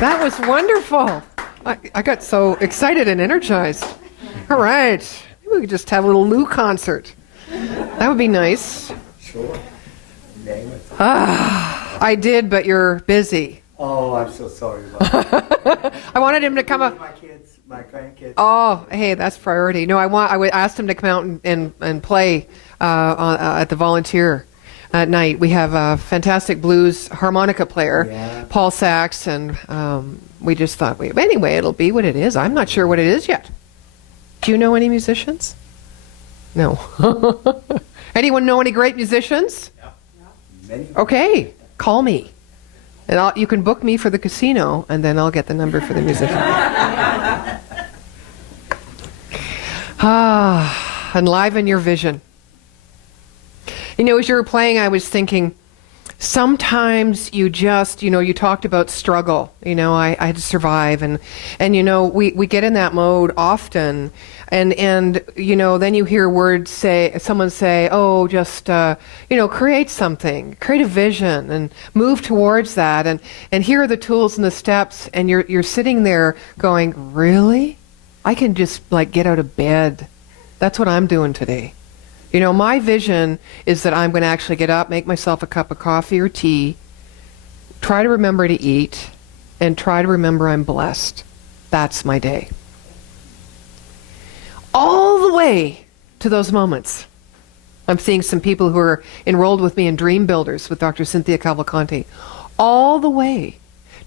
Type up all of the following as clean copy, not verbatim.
That was wonderful. I got so excited and energized. All right. Maybe we could just have a little Lou concert. That would be nice. Sure. Name it. I did, but you're busy. Oh, I'm so sorry about that. I wanted him to come up. My kids, my grandkids. Oh, hey, that's priority. No, I asked him to come out and play at the Volunteer at night. We have a fantastic blues harmonica player, Paul Sachs, and we just thought, anyway, it'll be what it is. I'm not sure what it is yet. Do you know any musicians? No. Anyone know any great musicians? Yeah. Many. Okay, call me. And you can book me for the casino, and then I'll get the number for the musician. Enliven your vision. You know, as you were playing, I was thinking, sometimes you just, you talked about struggle. I had to survive, and we get in that mode often, and then you hear someone say, oh, just create something, create a vision, and move towards that, and here are the tools and the steps, and you're sitting there going, really? I can just get out of bed. That's what I'm doing today. My vision is that I'm going to actually get up, make myself a cup of coffee or tea, try to remember to eat, and try to remember I'm blessed. That's my day. All the way to those moments. I'm seeing some people who are enrolled with me in Dream Builders with Dr. Cynthia Cavalcanti. All the way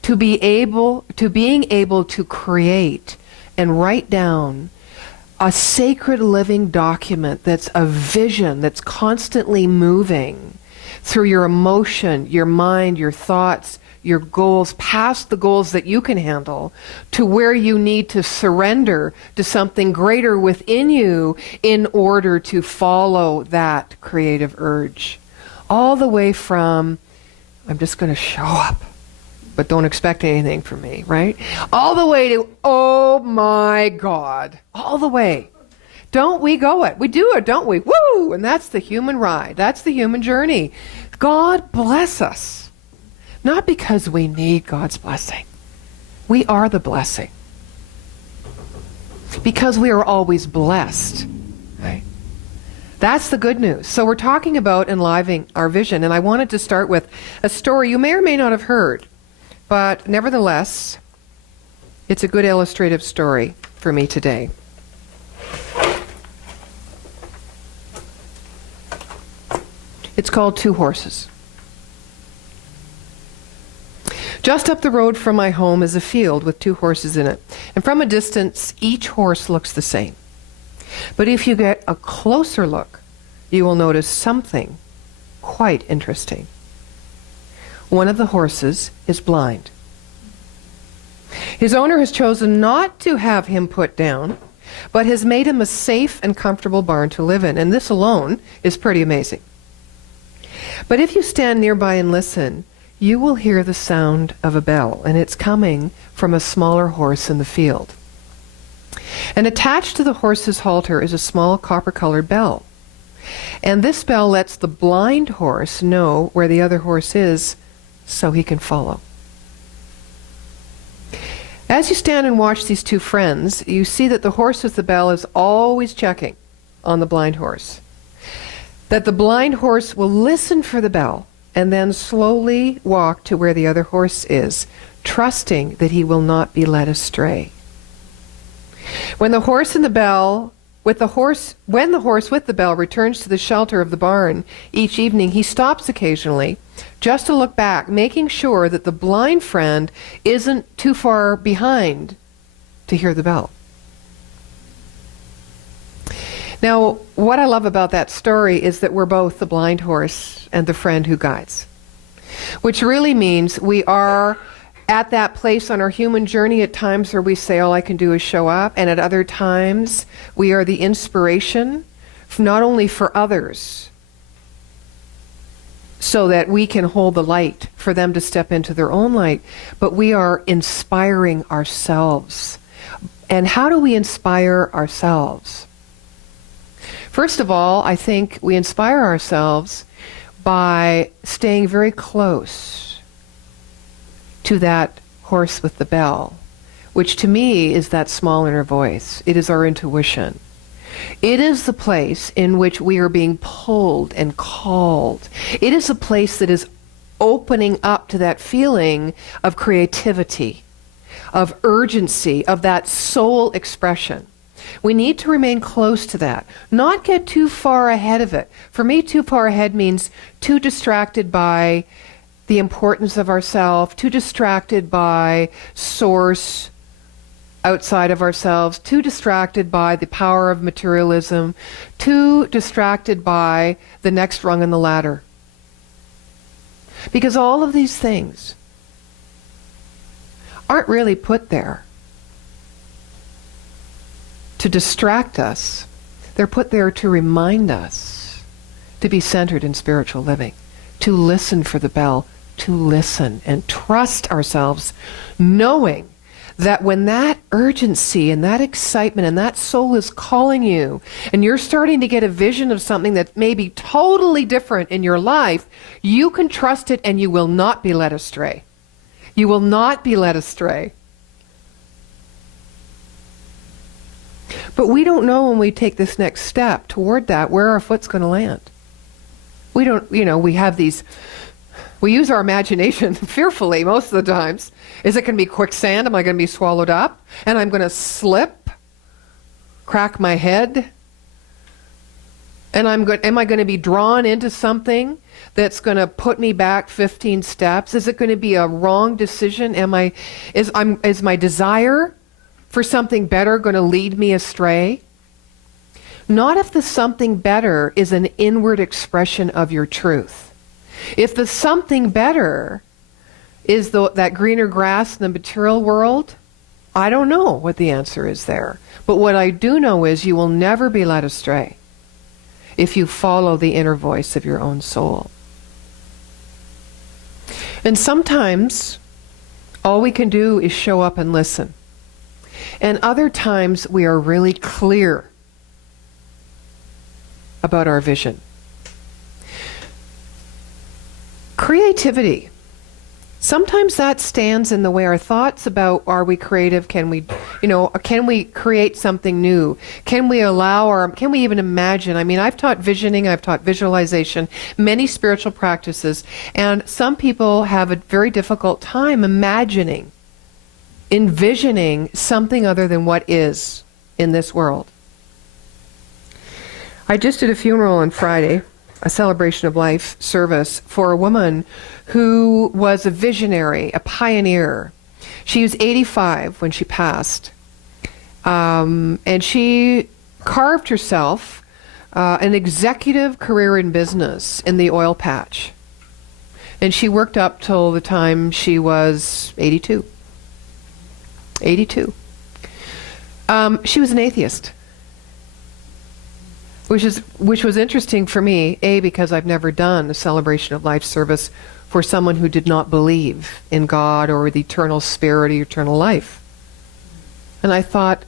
to being able to create and write down a sacred living document that's a vision that's constantly moving through your emotion, your mind, your thoughts, your goals, past the goals that you can handle, to where you need to surrender to something greater within you in order to follow that creative urge. All the way from, I'm just going to show up, but don't expect anything from me, right? All the way to, oh my God. All the way. Don't we go it? We do it, don't we? Woo! And that's the human ride. That's the human journey. God bless us. Not because we need God's blessing. We are the blessing. Because we are always blessed. Right? That's the good news. So we're talking about enlivening our vision. And I wanted to start with a story you may or may not have heard. But nevertheless, it's a good illustrative story for me today. It's called Two Horses. Just up the road from my home is a field with two horses in it. And from a distance, each horse looks the same. But if you get a closer look, you will notice something quite interesting. One of the horses is blind. His owner has chosen not to have him put down, but has made him a safe and comfortable barn to live in. And this alone is pretty amazing. But if you stand nearby and listen, you will hear the sound of a bell, and it's coming from a smaller horse in the field. And attached to the horse's halter is a small copper-colored bell. And this bell lets the blind horse know where the other horse is, so he can follow. As you stand and watch these two friends, you see that the horse with the bell is always checking on the blind horse. That the blind horse will listen for the bell and then slowly walk to where the other horse is, trusting that he will not be led astray. When the horse with the bell returns to the shelter of the barn each evening, he stops occasionally just to look back, making sure that the blind friend isn't too far behind to hear the bell. Now, what I love about that story is that we're both the blind horse and the friend who guides, which really means we are at that place on our human journey at times where we say all I can do is show up, and at other times we are the inspiration not only for others so that we can hold the light for them to step into their own light, but we are inspiring ourselves. And how do we inspire ourselves? First of all, I think we inspire ourselves by staying very close to that course with the bell, which to me is that small inner voice. It is our intuition. It is the place in which we are being pulled and called. It is a place that is opening up to that feeling of creativity, of urgency, of that soul expression. We need to remain close to that, not get too far ahead of it. For me, too far ahead means too distracted by the importance of ourselves, too distracted by source outside of ourselves, too distracted by the power of materialism, too distracted by the next rung in the ladder. Because all of these things aren't really put there to distract us. They're put there to remind us to be centered in spiritual living, to listen for the bell, to listen and trust ourselves, knowing that when that urgency and that excitement and that soul is calling you, and you're starting to get a vision of something that may be totally different in your life, you can trust it and you will not be led astray. You will not be led astray. But we don't know when we take this next step toward that where our foot's going to land. We don't, we have these, we use our imagination fearfully most of the times. Is it going to be quicksand? Am I going to be swallowed up? And I'm going to slip, crack my head? And am I going to be drawn into something that's going to put me back 15 steps? Is it going to be a wrong decision? Is my desire for something better going to lead me astray? Not if the something better is an inward expression of your truth. If the something better is that greener grass in the material world, I don't know what the answer is there. But what I do know is you will never be led astray if you follow the inner voice of your own soul. And sometimes all we can do is show up and listen. And other times we are really clear about our vision. Creativity. Sometimes that stands in the way. Our thoughts about, are we creative? Can we create something new? Can we even imagine? I mean, I've taught visioning, I've taught visualization, many spiritual practices, and some people have a very difficult time envisioning something other than what is in this world. I just did a funeral on Friday, a celebration of life service for a woman who was a visionary, a pioneer. She was 85 when she passed. And she carved herself an executive career in business in the oil patch. And she worked up till the time she was 82. 82. She was an atheist. Which was interesting for me, because I've never done a celebration of life service for someone who did not believe in God or the eternal spirit or eternal life. And I thought,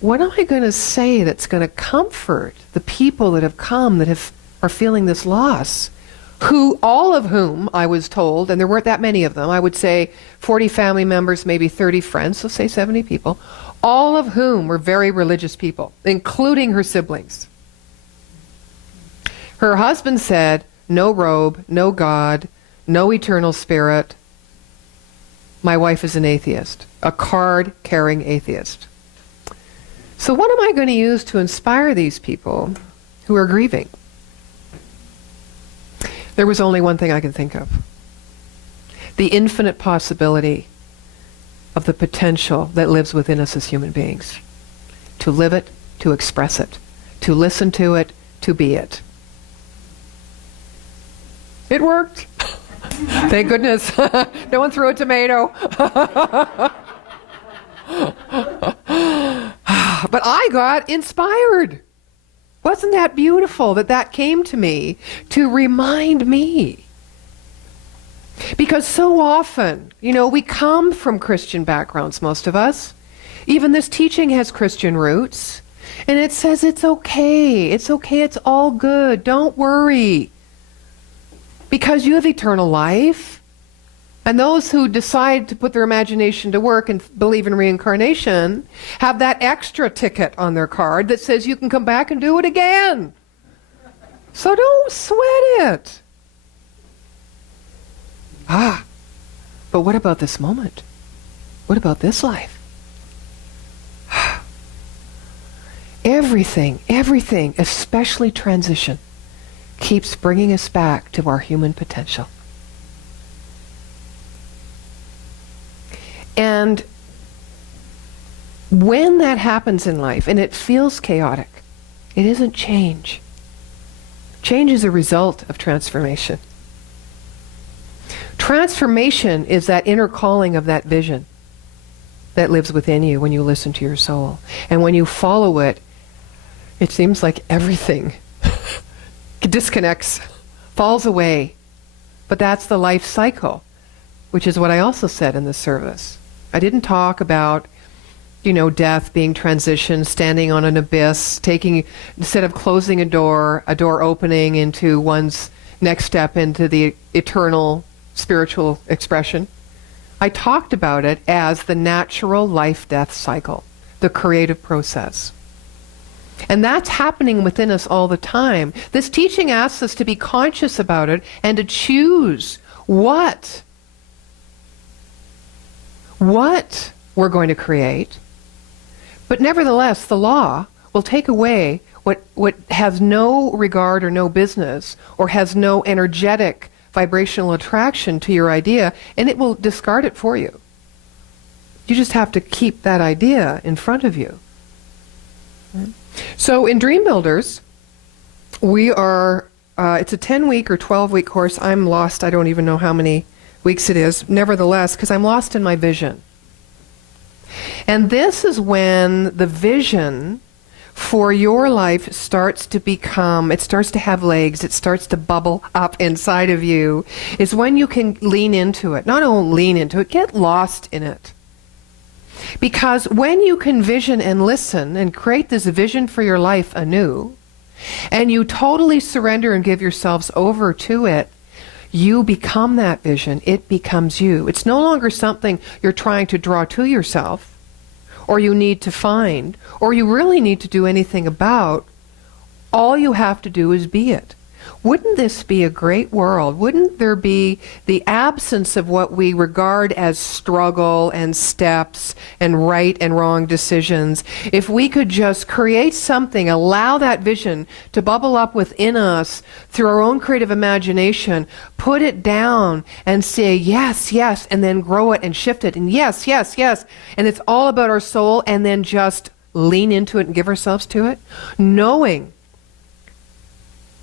what am I going to say that's going to comfort the people that have come that are feeling this loss? All of whom I was told, and there weren't that many of them, I would say 40 family members, maybe 30 friends, so say 70 people, all of whom were very religious people, including her siblings. Her husband said, no robe, no God, no eternal spirit. My wife is an atheist, a card-carrying atheist. So what am I going to use to inspire these people who are grieving? There was only one thing I could think of. The infinite possibility of the potential that lives within us as human beings. To live it, to express it, to listen to it, to be it. It worked. Thank goodness. No one threw a tomato. But I got inspired. Wasn't that beautiful that came to me to remind me? Because so often, we come from Christian backgrounds, most of us. Even this teaching has Christian roots. And it says it's okay. It's okay. It's all good. Don't worry. Because you have eternal life. And those who decide to put their imagination to work and believe in reincarnation have that extra ticket on their card that says you can come back and do it again. So don't sweat it. But what about this moment? What about this life? Everything, especially transition, keeps bringing us back to our human potential. And when that happens in life, and it feels chaotic, it isn't change. Change is a result of transformation. Transformation is that inner calling of that vision that lives within you when you listen to your soul. And when you follow it, it seems like everything disconnects, falls away. But that's the life cycle, which is what I also said in the service. I didn't talk about, death being transition, standing on an abyss, instead of closing a door opening into one's next step into the eternal spiritual expression. I talked about it as the natural life-death cycle, the creative process. And that's happening within us all the time. This teaching asks us to be conscious about it and to choose what we're going to create. But nevertheless, the law will take away what has no regard or no business or has no energetic vibrational attraction to your idea, and it will discard it for you. You just have to keep that idea in front of you. So in Dream Builders, we are, it's a 10-week or 12-week course. I'm lost. I don't even know how many weeks it is. Nevertheless, because I'm lost in my vision. And this is when the vision for your life starts to become, it starts to have legs, it starts to bubble up inside of you, is when you can lean into it. Not only lean into it, get lost in it. Because when you can vision and listen and create this vision for your life anew, and you totally surrender and give yourselves over to it, you become that vision. It becomes you. It's no longer something you're trying to draw to yourself, or you need to find, or you really need to do anything about. All you have to do is be it. Wouldn't this be a great world? Wouldn't there be the absence of what we regard as struggle and steps and right and wrong decisions if we could just create something, allow that vision to bubble up within us through our own creative imagination, put it down and say yes, yes, and then grow it and shift it, and yes, yes, yes, and it's all about our soul, and then just lean into it and give ourselves to it, knowing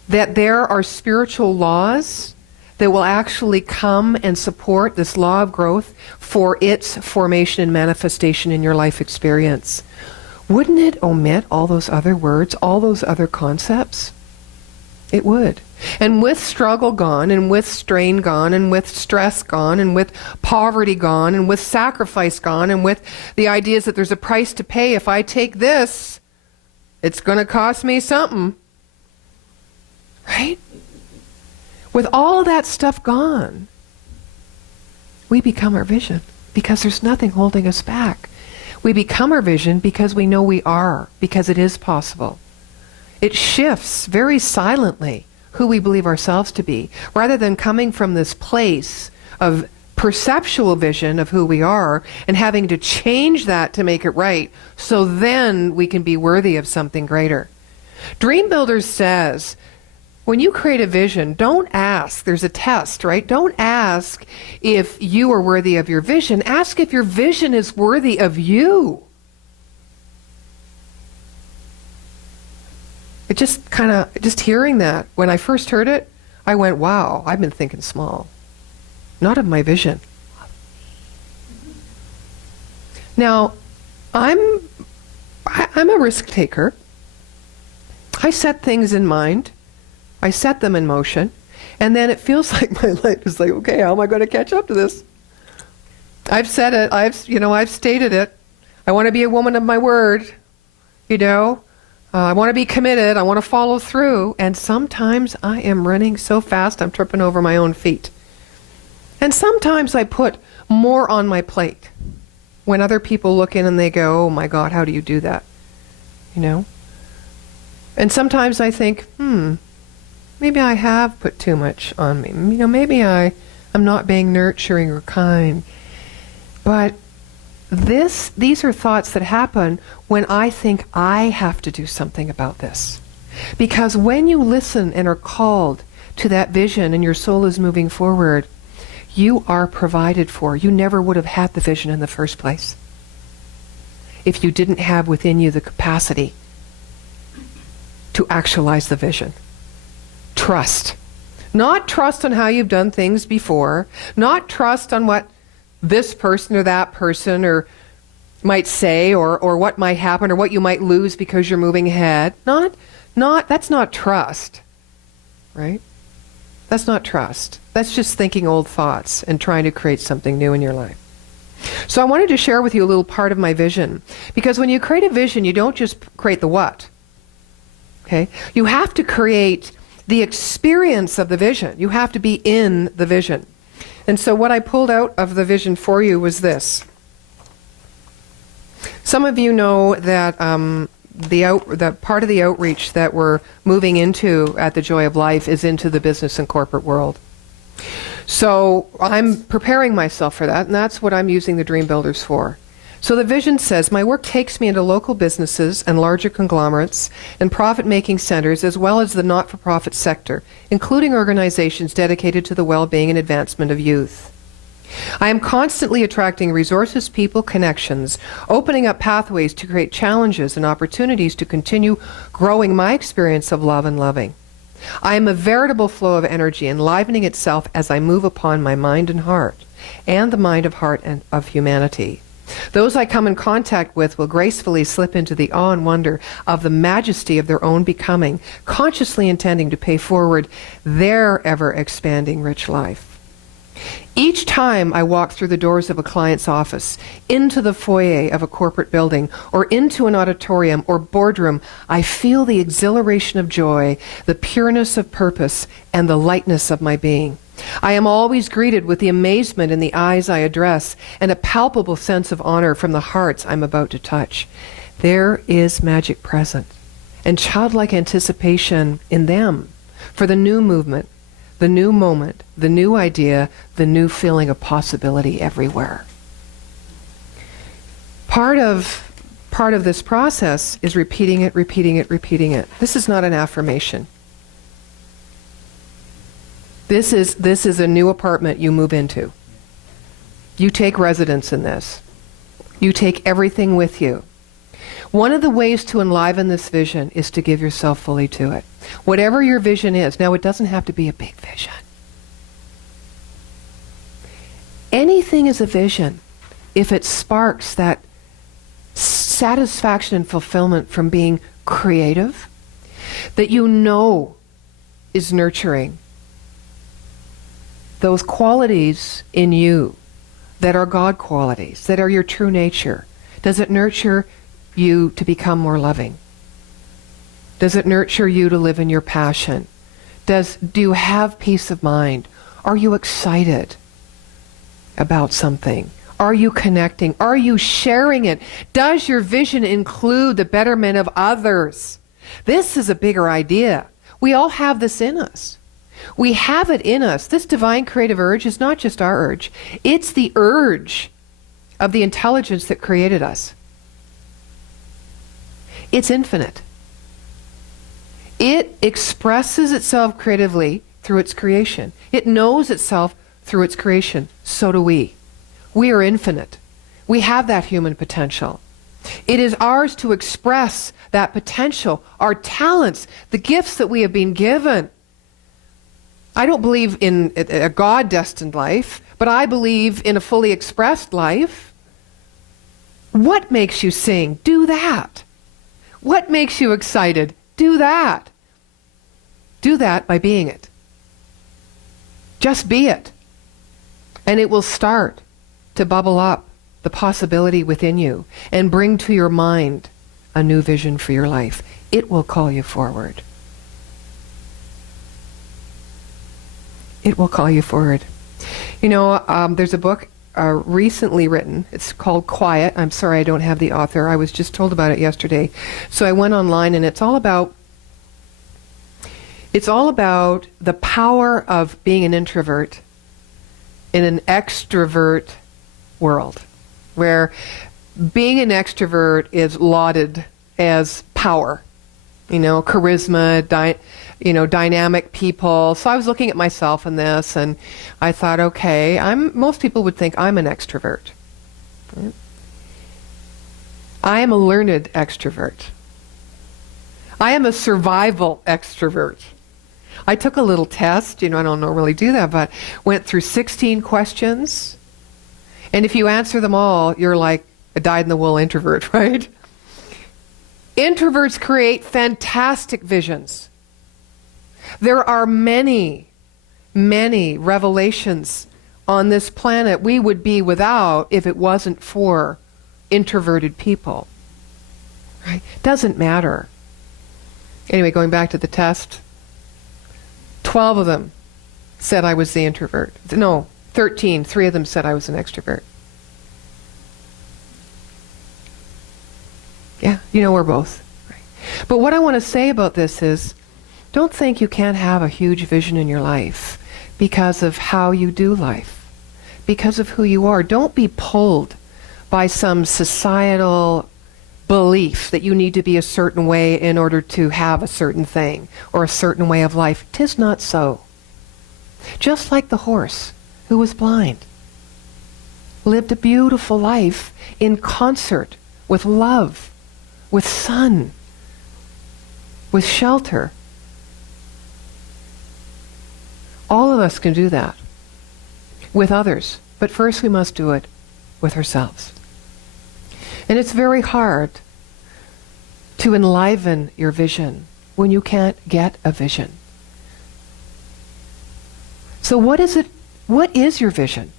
that there are spiritual laws that will actually come and support this law of growth for its formation and manifestation in your life experience. Wouldn't it omit all those other words, all those other concepts? It would. And with struggle gone, and with strain gone, and with stress gone, and with poverty gone, and with sacrifice gone, and with the ideas that there's a price to pay. If I take this, it's going to cost me something. Right? With all that stuff gone, we become our vision because there's nothing holding us back. We become our vision because we know we are, because it is possible. It shifts very silently who we believe ourselves to be, rather than coming from this place of perceptual vision of who we are and having to change that to make it right, so then we can be worthy of something greater. Dream Builders says, when you create a vision, don't ask, there's a test, right? Don't ask if you are worthy of your vision. Ask if your vision is worthy of you. It just hearing that, when I first heard it, I went, wow, I've been thinking small. Not of my vision. Now, I'm a risk taker. I set things in mind. I set them in motion, and then it feels like my life is like, okay, how am I going to catch up to this? I've said it. I've stated it. I want to be a woman of my word. I want to be committed. I want to follow through. And sometimes I am running so fast, I'm tripping over my own feet. And sometimes I put more on my plate when other people look in and they go, oh my God, how do you do that? You know? And sometimes I think, maybe I have put too much on me. You know, maybe I'm not being nurturing or kind. But these are thoughts that happen when I think I have to do something about this. Because when you listen and are called to that vision and your soul is moving forward, you are provided for. You never would have had the vision in the first place if you didn't have within you the capacity to actualize the vision. Trust. Not trust on how you've done things before, not trust on what this person or that person or might say or what might happen or what you might lose because you're moving ahead. That's not trust, right? That's not trust. That's just thinking old thoughts and trying to create something new in your life. So I wanted to share with you a little part of my vision. Because when you create a vision, you don't just create the what. Okay? You have to create the experience of the vision. You have to be in the vision. And so what I pulled out of the vision for you was this. Some of you know that the part of the outreach that we're moving into at the Joy of Life is into the business and corporate world. So I'm preparing myself for that, and that's what I'm using the Dream Builders for. So the vision says, my work takes me into local businesses and larger conglomerates and profit-making centers, as well as the not-for-profit sector, including organizations dedicated to the well-being and advancement of youth. I am constantly attracting resources, people, connections, opening up pathways to create challenges and opportunities to continue growing my experience of love and loving. I am a veritable flow of energy, enlivening itself as I move upon my mind and heart, and the mind of heart and of humanity. Those I come in contact with will gracefully slip into the awe and wonder of the majesty of their own becoming, consciously intending to pay forward their ever-expanding rich life. Each time I walk through the doors of a client's office, into the foyer of a corporate building, or into an auditorium or boardroom, I feel the exhilaration of joy, the pureness of purpose, and the lightness of my being. I am always greeted with the amazement in the eyes I address and a palpable sense of honor from the hearts I'm about to touch. There is magic present and childlike anticipation in them for the new movement, the new moment, the new idea, the new feeling of possibility everywhere. Part of this process is repeating it, repeating it, repeating it. This is not an affirmation. This is a new apartment you move into. You take residence in this. You take everything with you. One of the ways to enliven this vision is to give yourself fully to it. Whatever your vision is. Now, it doesn't have to be a big vision. Anything is a vision if it sparks that satisfaction and fulfillment from being creative, that you know is nurturing those qualities in you that are God qualities, that are your true nature. Does it nurture you to become more loving? Does it nurture you to live in your passion? Do you have peace of mind? Are you excited about something? Are you connecting? Are you sharing it? Does your vision include the betterment of others? This is a bigger idea. We all have this in us. We have it in us. This divine creative urge is not just our urge. It's the urge of the intelligence that created us. It's infinite. It expresses itself creatively through its creation. It knows itself through its creation. So do we. We are infinite. We have that human potential. It is ours to express that potential, our talents, the gifts that we have been given. I don't believe in a God-destined life, but I believe in a fully expressed life. What makes you sing? Do that. What makes you excited? Do that. Do that by being it. Just be it. And it will start to bubble up the possibility within you and bring to your mind a new vision for your life. It will call you forward. It will call you forward. You know, there's a book recently written. It's called Quiet. I'm sorry I don't have the author. I was just told about it yesterday. So I went online, and it's all about the power of being an introvert in an extrovert world, where being an extrovert is lauded as power, charisma, dynamic people. So I was looking at myself in this, and I thought, okay, most people would think I'm an extrovert. Right? I am a learned extrovert. I am a survival extrovert. I took a little test, I don't normally do that, but went through 16 questions. And if you answer them all, you're like a dyed-in-the-wool introvert, right? Introverts create fantastic visions. There are many, many revelations on this planet we would be without if it wasn't for introverted people. Right? Doesn't matter. Anyway, going back to the test, 12 of them said I was the introvert. No, 13. 3 of them said I was an extrovert. Yeah, we're both. Right? But what I want to say about this is, don't think you can't have a huge vision in your life because of how you do life, because of who you are. Don't be pulled by some societal belief that you need to be a certain way in order to have a certain thing or a certain way of life. 'Tis not so. Just like the horse who was blind lived a beautiful life in concert with love, with sun, with shelter. All of us can do that with others, but first we must do it with ourselves. And it's very hard to enliven your vision when you can't get a vision. So what is it? What is your vision?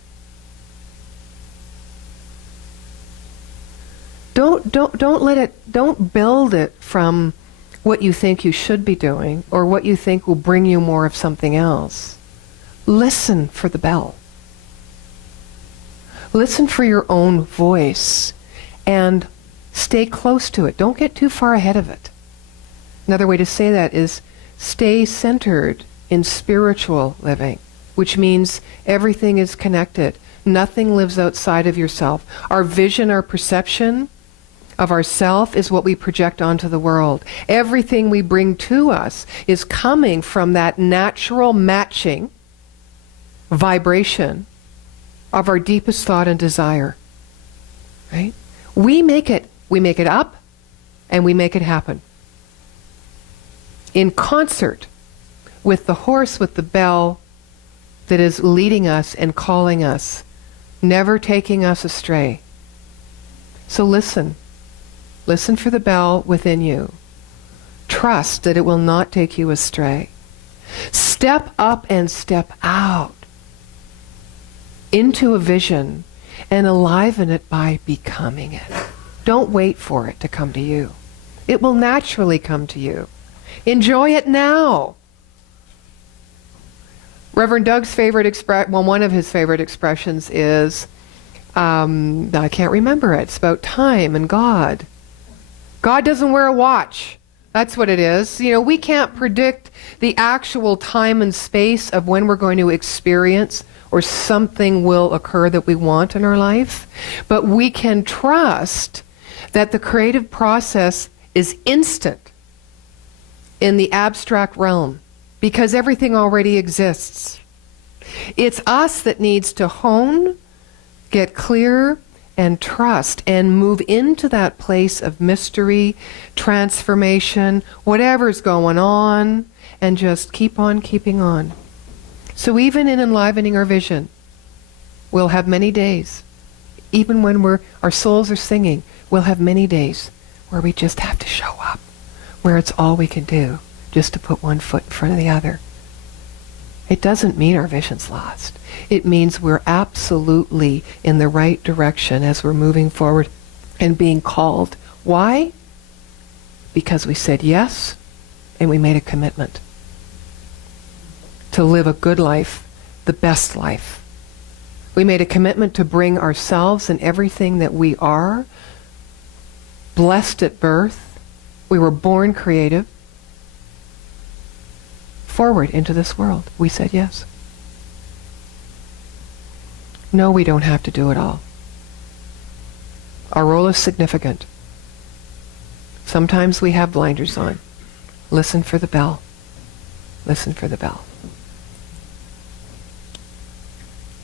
Don't build it from what you think you should be doing or what you think will bring you more of something else. Listen for the bell. Listen for your own voice and stay close to it. Don't get too far ahead of it. Another way to say that is stay centered in spiritual living, which means everything is connected. Nothing lives outside of yourself. Our vision, our perception of ourself is what we project onto the world. Everything we bring to us is coming from that natural matching vibration of our deepest thought and desire. Right? We make it up, and we make it happen. In concert with the horse with the bell that is leading us and calling us, never taking us astray. So listen. Listen for the bell within you. Trust that it will not take you astray. Step up and step out into a vision and enliven it by becoming it. Don't wait for it to come to you. It will naturally come to you. Enjoy it now. Reverend Doug's one of his favorite expressions is, I can't remember it. It's about time and God. God doesn't wear a watch. That's what it is. We can't predict the actual time and space of when we're going to experience or something will occur that we want in our life. But we can trust that the creative process is instant in the abstract realm because everything already exists. It's us that needs to hone, get clear, and trust and move into that place of mystery, transformation, whatever's going on, and just keep on keeping on. So even in enlivening our vision, we'll have many days. Even when our souls are singing, we'll have many days where we just have to show up, where it's all we can do, just to put one foot in front of the other. It doesn't mean our vision's lost. It means we're absolutely in the right direction as we're moving forward and being called. Why? Because we said yes and we made a commitment to live a good life, the best life, We made a commitment to bring ourselves and everything that we are, blessed at birth, we were born creative, forward into this world. We said yes. No, we don't have to do it all. Our role is significant. Sometimes we have blinders on. Listen for the bell. Listen for the bell.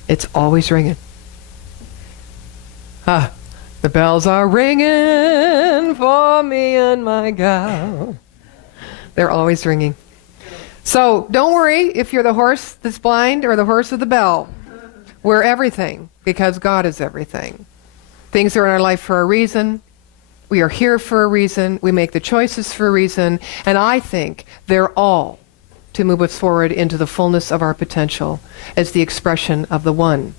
It's always ringing. Ah, the bells are ringing for me and my gal. They're always ringing. So don't worry if you're the horse that's blind or the horse with the bell. We're everything because God is everything. Things are in our life for a reason. We are here for a reason. We make the choices for a reason. And I think they're all to move us forward into the fullness of our potential as the expression of the one,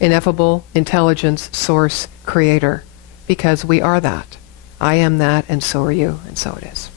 ineffable intelligence, source, creator. Because we are that. I am that, and so are you, and so it is.